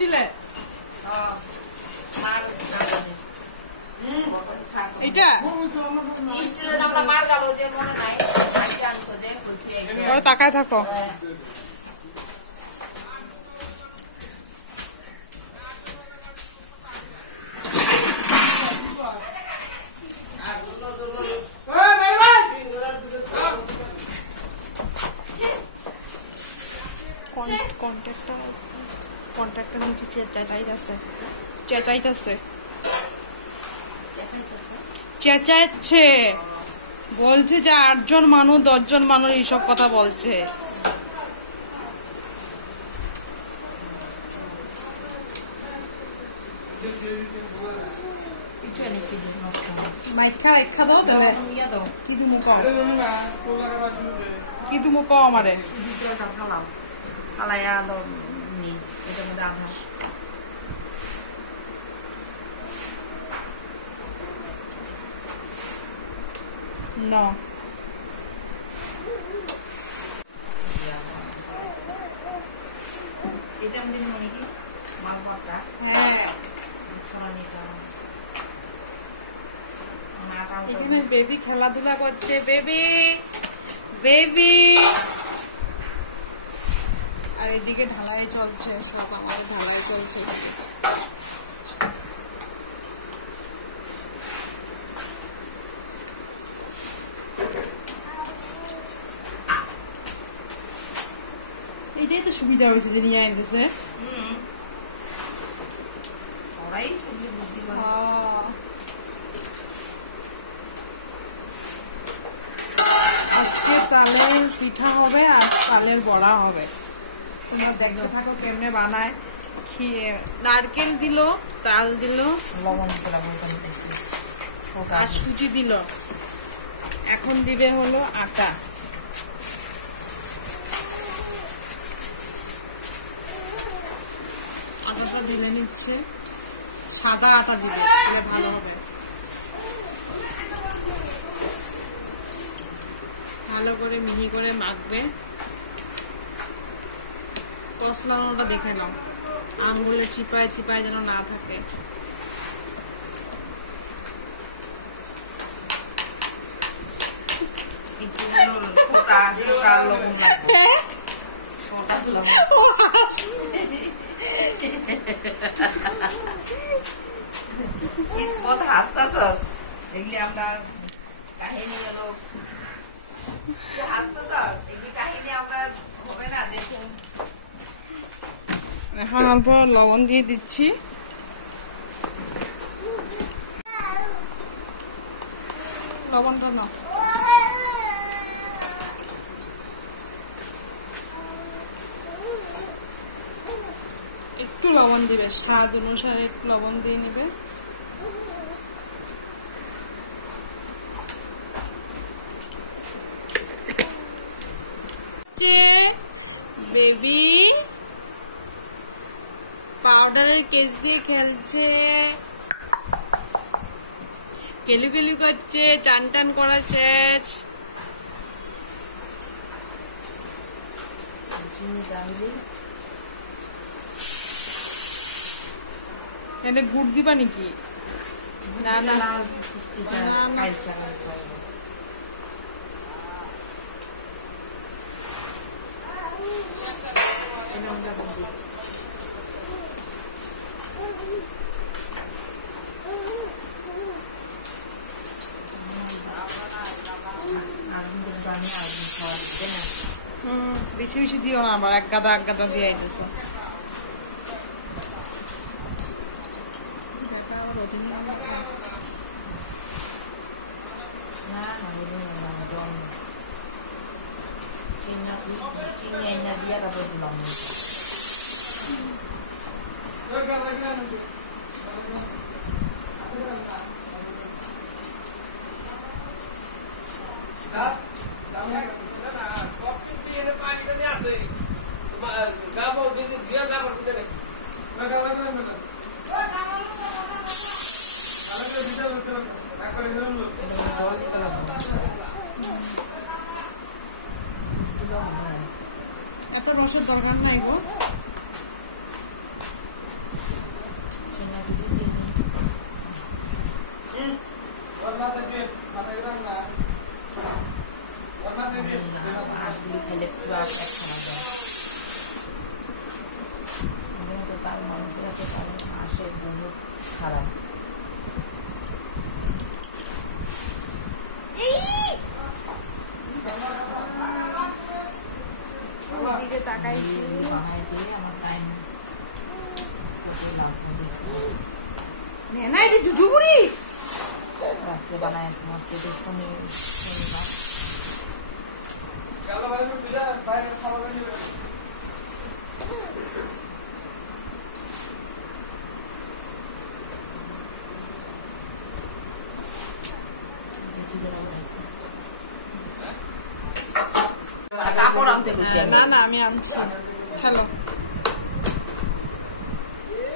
স্টিলে এটা স্টিলের আমরা মার গেল যে মনে নাই আনছো যে ওরা তাকায় থাকো কন্ট্রাক্টর নিচে চেঁচাইছে বলছে যে 8 জন মানুষ 10 জন মানুষ এইসব কথা বলছে কি তুমি কম আমারে ফালাইয়া দাও নি এটার মধ্যে আধা No. এটা আমাদের মনে কি মাল ভর্তা হ্যাঁ এখানে বেবি খেলাধুলা করছে বেবি আর এদিকে ঢালাই চলছে সব আমাদের ঢালাই চলছে এটাই তো সুবিধা হয়েছে যে নিয়ে আনতেছে আজকে তালের পিঠা হবে আর তালের বড়া হবে তোমরা দেখতে থাকো কেমনে বানায় নারকেল দিল তাল দিল আর সুজি দিল এখন দিবে হলো আটা আটাটা দিলে নিচ্ছে সাদা আটা দিবে তাহলে ভালো হবে ভালো করে মিহি করে মাখবে কসলানোটা দেখে নাও আঙ্গুলে চিপায় যেন না থাকে হাসতাছস এগুলি আমরা কাহিনী গেল হাসতাছস এগুলি কাহিনী আমরা হবে না দেখুন এখন অল্প লবণ দিয়ে দিচ্ছি লবণটা নাও একটু লবণ দিবে স্বাদ অনুসারে একটু লবণ দিয়ে নিবে বেবি পাউডারের কেস দিয়ে খেলছে কেলু করছে চান টান করা শেষ এনে গুড় দিবা নাকি না না বেশি বেশি দিও না আবার এক গাদা দিয়ে আইতেছে এত রসের দরকার নাই গো বানায় আজকে তো শনিবার। কাপড় আনতে গেছি না না আমি আনছি চলো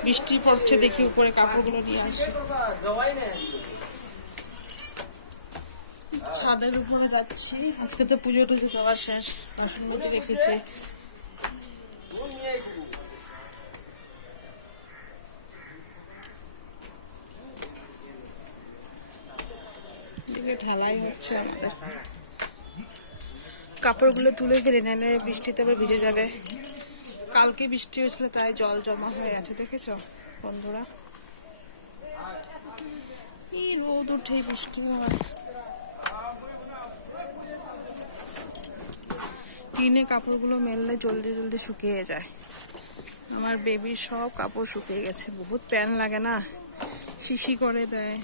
বৃষ্টি পড়ছে দেখি উপরে কাপড়গুলো নিয়ে আসি ছাদের উপরে যাচ্ছি আজকে তো পুজো টুজো দেওয়ার শেষ বাসনপত্র রেখেছে ঢালাই হচ্ছে আমাদের কাপড়গুলো তুলে ফেলে নাহলে বৃষ্টিতে আবার ভিজে যাবে কালকে বৃষ্টি হয়েছিল তাই জল জমা হয়ে আছে দেখেছ বন্ধুরা এই রোদ উঠে বৃষ্টি হয় টিনে কাপড়গুলো মেললে জলদি জলদি শুকিয়ে যায় আমার বেবির সব কাপড় শুকিয়ে গেছে বহুত প্যান লাগে না শিশি করে দেয়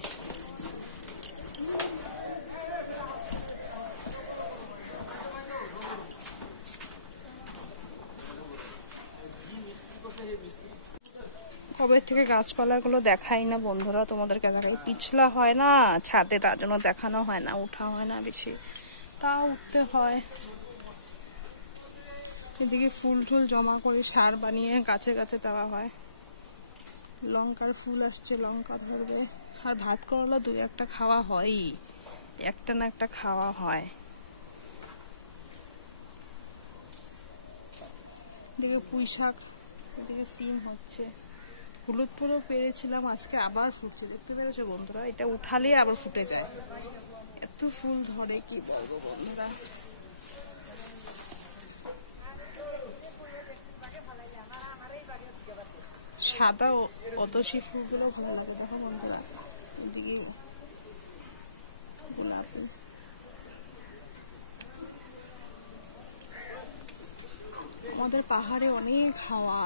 কবে থেকে গাছপালাগুলো দেখাই না বন্ধুরা তোমাদেরকে দেখাই পিছলা হয় না ছাদে তার জন্য দেখানো হয় না উঠা হয় না বেশি তা উঠতে হয় এদিকে ফুল টুল জমা করে সার বানিয়ে গাছে গাছে দেওয়া হয় লঙ্কার ফুল আসছে লঙ্কা ধরবে আর ভাত করলা দুই একটা খাওয়া হয়ই একটা না একটা খাওয়া হয় এদিকে পুঁই শাক এদিকে সিম হচ্ছে হলুদ পুরো পেরেছিলাম আজকে আবার ফুটছে দেখতে পেরেছো বন্ধুরা এটা উঠালে আবার ফুটে যায় এত ফুল ধরে কি বলবো বন্ধুরা সাদা অতসী ফুলগুলো ভালো লাগে দেখো বন্ধুরা এদিকে গোলাপি আমাদের পাহাড়ে অনেক হাওয়া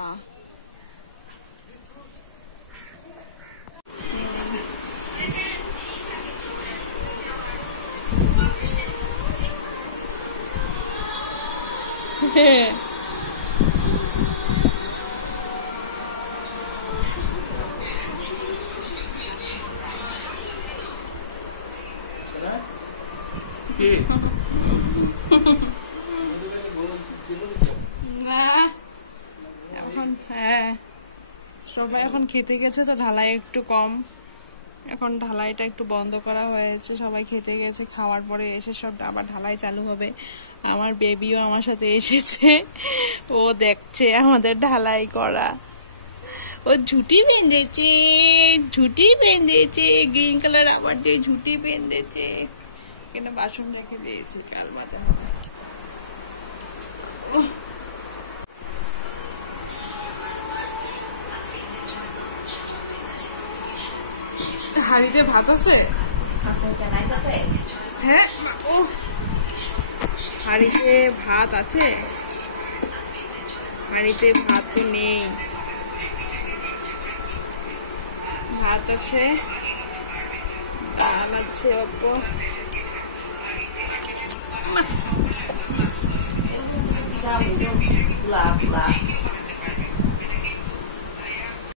এখন হ্যাঁ সবাই এখন খেতে গেছে তো ঢালাই একটু কম এখন ঢালাইটা একটু বন্ধ করা হয়েছে সবাই খেতে গেছে খাওয়ার পরে এসে সব আবার ঢালাই চালু হবে আমার বেবিও আমার সাথে এসেছে ও দেখছে আমাদের ঢালাই করা ও ঝুটি বেঁধেছে গ্রিন কালার আবার দিয়ে ঝুটি বেঁধেছে এখানে বাসন রেখে দিয়েছি কাল বাজা হাড়িতে ভাত আছে হ্যাঁ ও হাড়িতে ভাত আছে হাড়িতে ভাত তো নেই ভাত আছে ডাল আছে অল্প